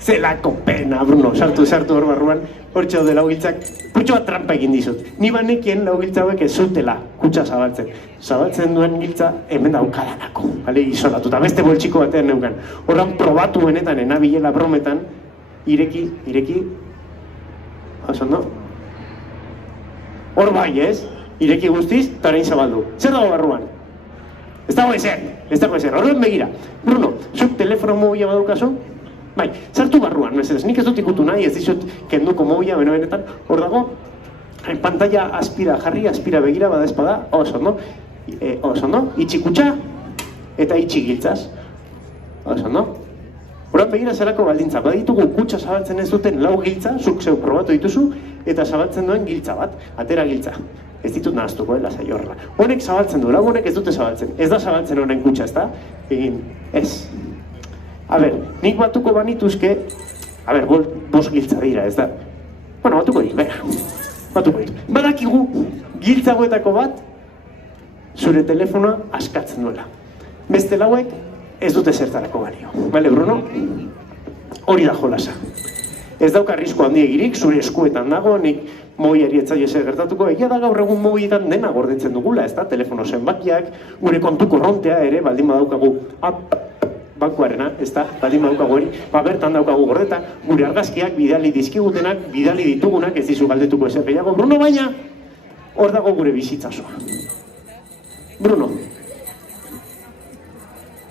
Zelako pena, Bruno, sartu hor barruan, hor txau de 4 giltzak, kutsu bat trampa egin dizut. Ni banekien 4 giltza hauek ez zutela kutsa zabaltzen. Zabaltzen duen giltza hemen daukadanako, bale, isolatu, eta beste boltsiko batean neukan. Horran probatu benetan, enabilela brometan, ireki, oso ondo? Hor bai, ez? Ireki guztiz, eta orain zabaldu. Zer dago barruan? Ez dago ezer, horren begira. Bruno, zuk telefono mobila badaukazu? Bai, sartu barruan, mesedez, nik ez dut ikutu nahi, ez dizut kenduko mobila, benetan, hor dago, pantalla aspira begira, bada espada, oso ondo, itxi kutsa, eta itxi giltzaz, oso ondo. Horren begira zerako baldintza, baditugu kutsa zabaltzen ez duten 4 giltza, zuk zeu probatu dituzu, eta zabaltzen duen giltza bat, atera giltza. Ez ditut nahaztuko, lasai horrela. Honek zabaltzen du, honek ez dute zabaltzen. Ez da zabaltzen honen kutsa, ez da? Egin, ez. A ber, nik batuko banituzke, a ber, 5 giltza dira, ez da? Bueno, batuko ditu. Badakigu, giltzagoetako bat, zure telefonoa askatzen duela. Beste 4 ez dute zertarako balio. Bale, Bruno? Hori da jolasa. Ez dauka arrisko handiegirik, zure eskuetan dago, nik mobiari etzaio zer gertatuko, egia da gaur egun mobietan dena gordetzen dugula, ez da? Telefono zenbakiak, gure kontu korrontea ere, baldin badaukagu bankuarena, ez da? Baldin badaukagu hori, bertan daukagu gordeta, gure argazkiak, bidali dizkigutenak, bidali ditugunak, ez dizu galdetuko ezer gehiago. Bruno, baina, hor dago gure bizitzasoa. Bruno,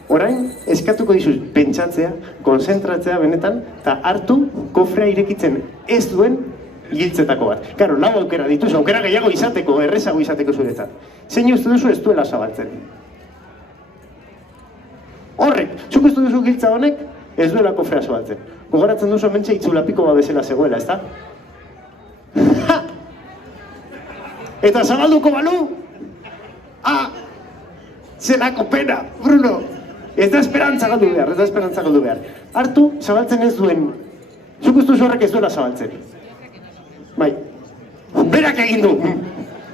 orain, eskatuko dizuz pentsatzea, konzentratzea benetan, eta hartu kofrea irekitzen ez duen giltzetako bat. Karo, 4 aukera dituzu, aukera gehiago izateko, errezago izateko zuretzat. Zein uste duzu ez duela zabaltzen. Horrek, zuk uste duzu giltza honek ez duela kofrea zabaltzen. Gogoratzen duzu mentxe itzulapiko bat bezala zegoela, ez da? Eta zabalduko balu? Zelako pena, Bruno! Ez da esperantza galdu behar, Hartu, zabaltzen ez duen. Zuk uste duzu horrek ez duela zabaltzen. Bai. Berak egin du!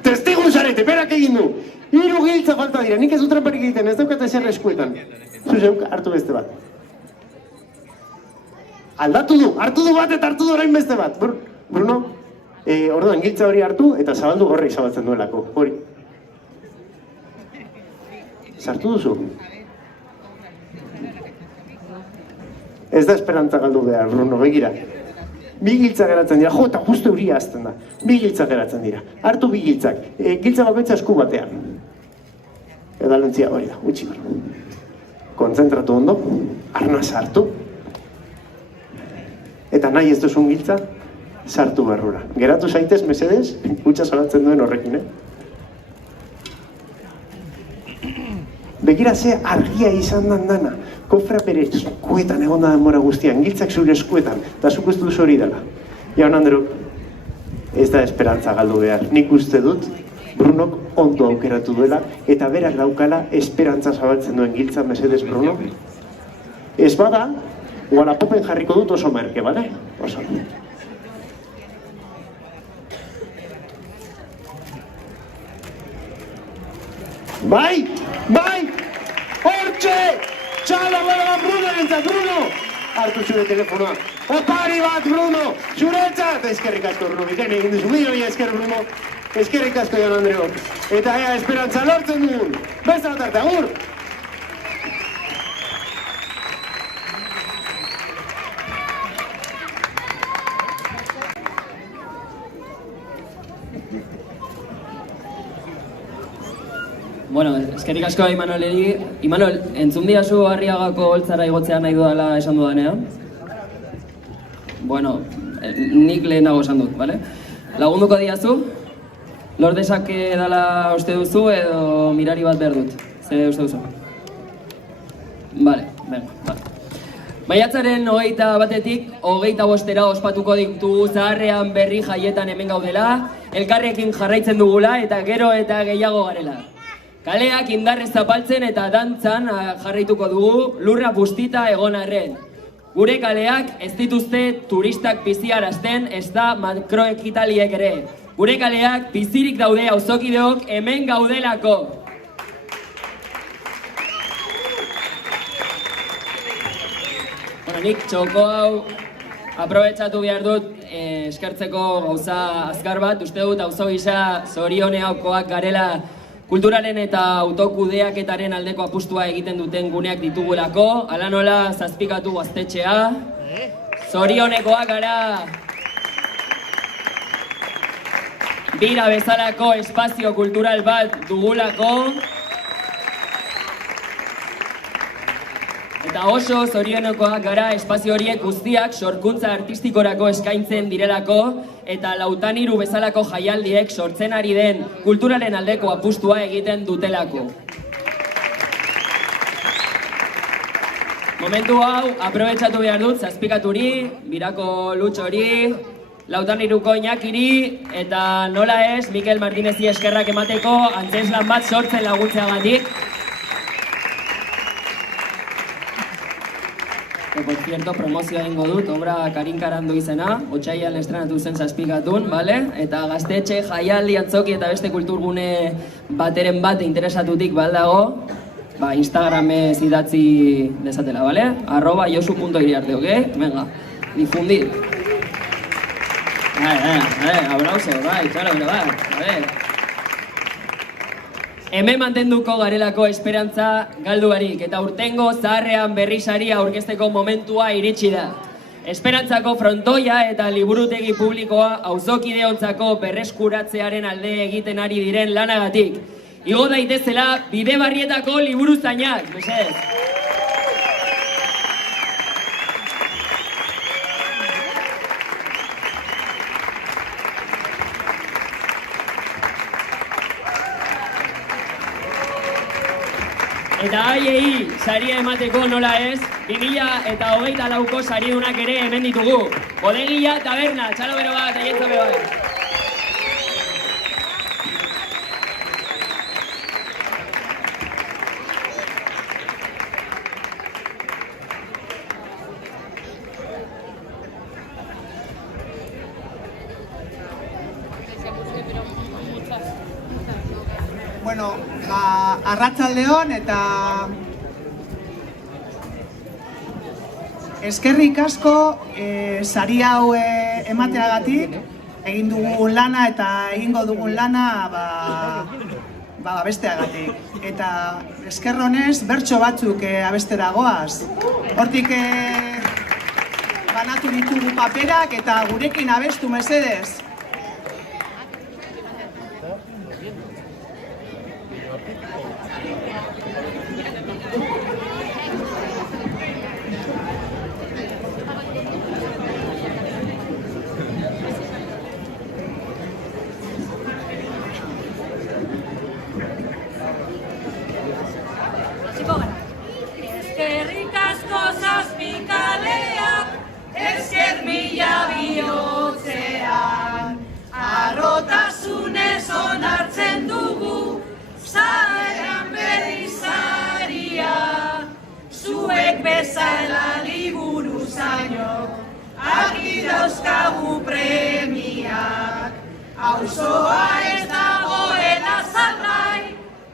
Testigu zarete, berak egin du! 3 giltza falta dira, nik ez dut tramparik egiten, ez daukat ezer eskuetan. Zuzeuk, hartu beste bat. Aldatu du, hartu du bat eta hartu du orain beste bat. Bruno, Orduan, giltza hori hartu eta zabaldu horrek zabaltzen duelako. Hori. Sartu duzu? Ez da esperantza galdu behar, Bruno, begira. Bi giltza geratzen dira, jo, eta justu euria azten da. Bi giltza geratzen dira. Hartu bi giltzak. Giltza bakoitza esku batean. Edalentzia hori da, utzi behar. Kontzentratu ondo, arna sartu. Eta nahi ez duzun giltza, sartu berrura. Geratu zaitez, mesedez, gutxa salatzen duen horrekin, Begira ze argia izan dan dana. Kofra bere eskuetan egon da denbora guztian, giltzak zure eskuetan, eta zuk ez duzu hori dela. Jaun Andreok, ez da esperantza galdu behar. Nik uste dut, Brunok ondo aukeratu duela, eta berak daukala esperantza zabaltzen duen giltza, mesedez, Bruno. Ez bada, Walapopen jarriko dut oso merke, bale? Oso. Bai! Bai! Hortxe! Txalo beran Brunorentzat, Bruno! Hartu zure telefonoa. Opari bat, Bruno! Zuretzat! Eskerrik asko, Bruno. Bikain egin duzu. Milioi esker, Bruno. Eskerrik asko, Jaun Andreok. Eta ea esperantza lortzen dugun. Besta bat arte, agur! Bueno, eskerrik asko Imanueleri. Imanuel, entzun diazu Arriagako holtzara igotzea nahi dudala esan dudanean? Bueno, nik lehenago esan dut, bale? Lagunduko diazu? Lor dezake dala uste duzu edo mirari bat behar dut? Ze uste duzu? Bale, venga. Maiatzaren 21-tik 25-era ospatuko ditugu Zaharrean Berri jaietan hemen gaudela, elkarrekin jarraitzen dugula eta gero eta gehiago garela. Kaleak indarrez zapaltzen eta dantzan jarraituko dugu lurra bustita egon arren. Gure kaleak ez dituzte turistak biziarazten, ez da makroekitaliek ere. Gure kaleak bizirik daude auzokideok hemen gaudelako. Nik txoko hau aprobetxatu behar dut eskertzeko gauza azkar bat. Uste dut auzo gisa zorionekoak garela kulturaren eta autokudeaketaren aldeko apustua egiten duten guneak ditugulako. Hala nola zazpikatu gaztetxea. Zorionekoak gara bira bezalako espazio kultural bat dugulako. Eta oso zorionekoak gara espazio horiek guztiak sorkuntza artistikorako eskaintzen direlako eta Lautaniru bezalako jaialdiek sortzen ari den kulturaren aldeko apustua egiten dutelako. Momentu hau aprobetxatu behar dut zazpikaturi, Birako Lutxori, Lautaniruko Iñakiri eta nola ez Mikel Martinezi eskerrak emateko antzeslan bat sortzen laguntzeagatik. Por cierto, promozioa egingo dut, obra Karin Karandu izena, otsailean estrenatu zen zazpikatun, bale? Eta gaztetxe, jaialdi, antzoki eta beste kulturgune bateren bat interesatutik baldago, Instagramez idatzi dezatela, bale? @josu.iriarte, ok? Venga, difundir. Aplauso, bai, txalo, bai, a ver. Hemen mantenduko garelako esperantza galdu barik, eta urtengo Zaharrean Berri saria aurkezteko momentua iritsi da. Esperantzako frontoia eta liburutegi publikoa auzokideontzako berreskuratzearen alde egiten ari diren lanagatik. Igo daitezela Bidebarrietako liburuzainak, mesedez. Eta haiei saria emateko nola ez, 2024ko saridunak ere hemen ditugu. Bodegia Taberna, txalo bero bat, aientza bero bat. Bueno, arratsaldeon eta eskerrik asko sari hau emateagatik egin dugun lana eta egingo dugun lana abesteagatik. Eta eskerronez bertso batzuk abestera goaz. Hortik banatu ditugu paperak eta gurekin abestu mesedez. Eskerrik asko zazpikaleak, esker mila bihotzean, harrotasunez onartzen dugu, zaeran berrizaria, zuek bezala liburu zainok, argi dauzkagu premiak, auzoa ez dagoela salgai,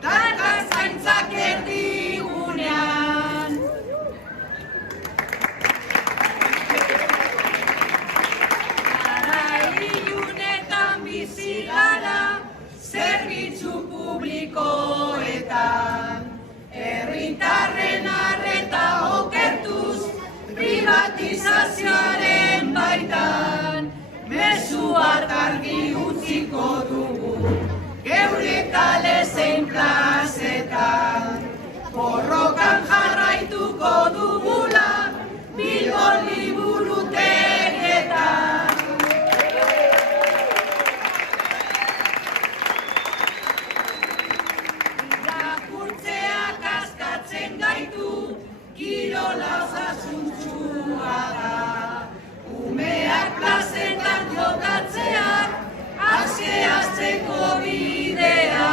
taka zaintzak erdigunean. Ilunetan bizi gara, zerbitzu publikoetan, herritarren arreta okertuz, privatizazioaren baitan, mezu bat argi utziko dugu, geure kale zein plazetan, borrokan jarraituko dugula, Bilbon liburutegietan. Irakurtzeak askatzen gaitu, kirola osasuntsua da. Umeak plazetan jokatzeak, aske-azteko bidea,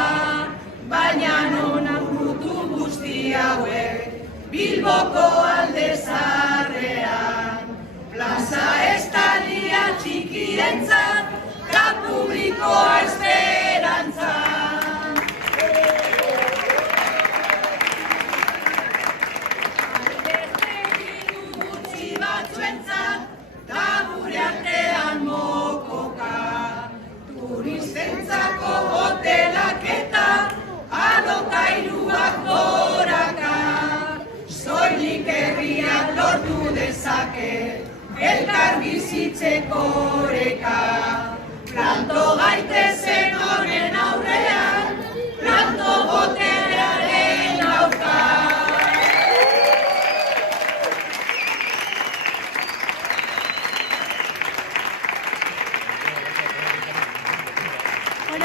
baina nona frutu guzti hauek, Bilboko alde zaharrean. Plaza estalia txikientzat, eta publikoa esperantza. Gutxi batzuentzat, eta gure artean mokoka. Turistentzako hotelak eta alokairuak goraka. Soilik herriak lortu dezake, elkar bizitzeko oreka. Planto gaitezen honen aurrean, planto boterearen aurka.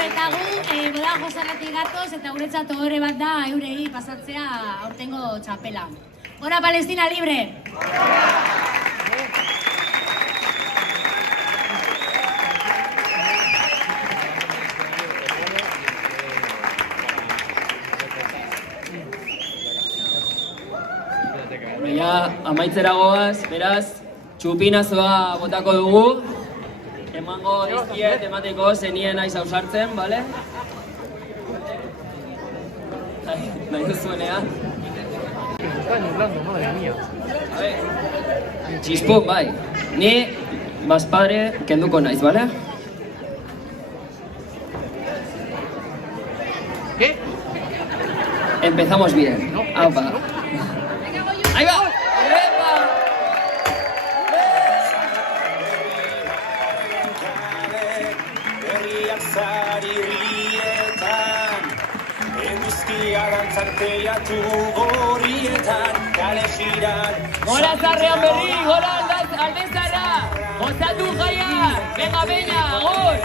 Eta gu, boda gozarratik gatoz, eta guretzat ohore bat da eurei pasatzea aurtengo txapela. Gora Palestina libre! Ja, amaitzera goaz, beraz, txupinazoa botako dugu. Emango dizkiet, emateko zenien naiz ausartzen, bale? Nahi duzuenean. Está nublando, madre mía. Txispun, bai. Ni, bazpadre, kenduko naiz, bale? ¿Qué? Empezamos bien. Aupa. Ahí va. Gora zarrean berri, gora aldezara! Gozatu jaia! Venga, venga, agur!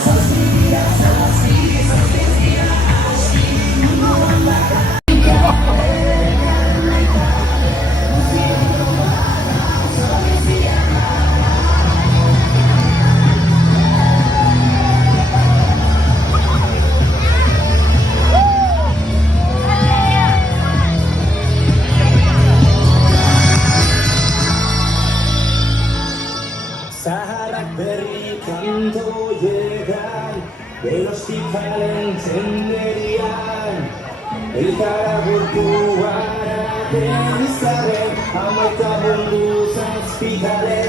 Zazpia, Belostikalen txenderian, elkara gurtu gara denizaren, amaita mundu zazpikale